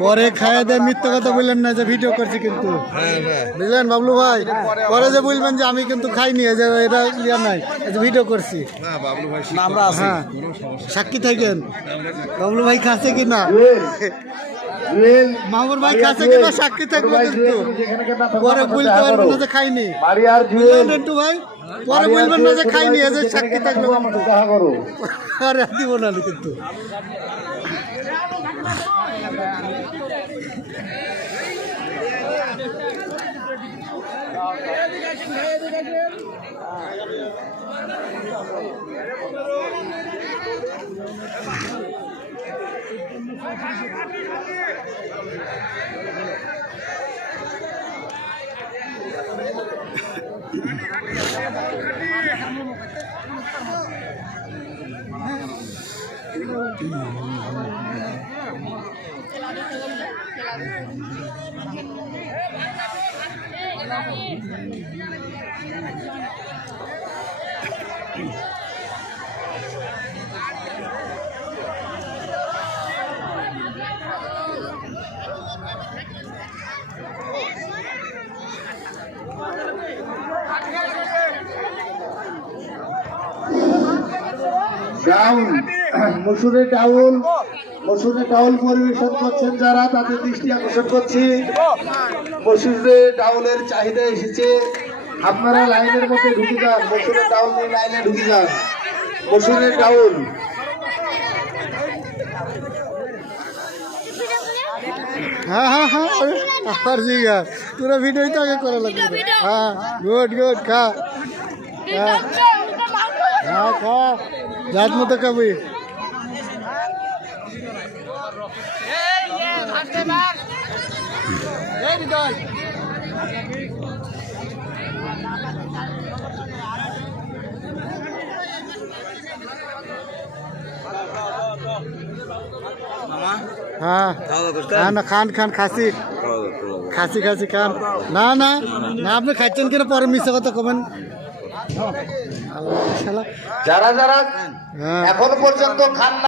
পরে খাইয়ে দেয় মিথ্যা কথা বললেন না যে ভিডিও করছি কিন্তু বুঝলেন বাবলু ভাই পরে যে বলবেন যে আমি কিন্তু খাইনি যে এটা ইয়া নাই ভিডিও করছি হ্যাঁ সাক্ষী থাকেন বাবলু ভাই খাচ্ছে কিনা মামুর ভাই খাচ্ছে কিনা সাক্ষী থাকবে কিন্তু পরে বলতে পারবেন না যে খাইনি রেন্টু ভাই পরে বলবেন না যে খাইনি যে সাক্ষী থাকবে আরে দিব না কিন্তু মসুরের ডাউল পরিবেশন করছেন যারা তাদের দৃষ্টি আকর্ষণ করছি। মসুরের ডাউলের চাহিদা এসেছে, আপনারা লাইনের মধ্যে ঢুকে যান, মসুরের ডাউল নিয়ে লাইনে ঢুকে যান। মসুরের ডাউল हाँ हाँ हाँ और जी यार पूरा वीडियो ही तो आगे करा लग हाँ गुड गुड खा हाँ खा जात मत कभी हाँ खान खान खान खासी खासी खासी खान ना ना ना आपने खाচ্ছেন কিনা পরে মিছে কথা কমেন যারা যারা এখন পর্যন্ত খান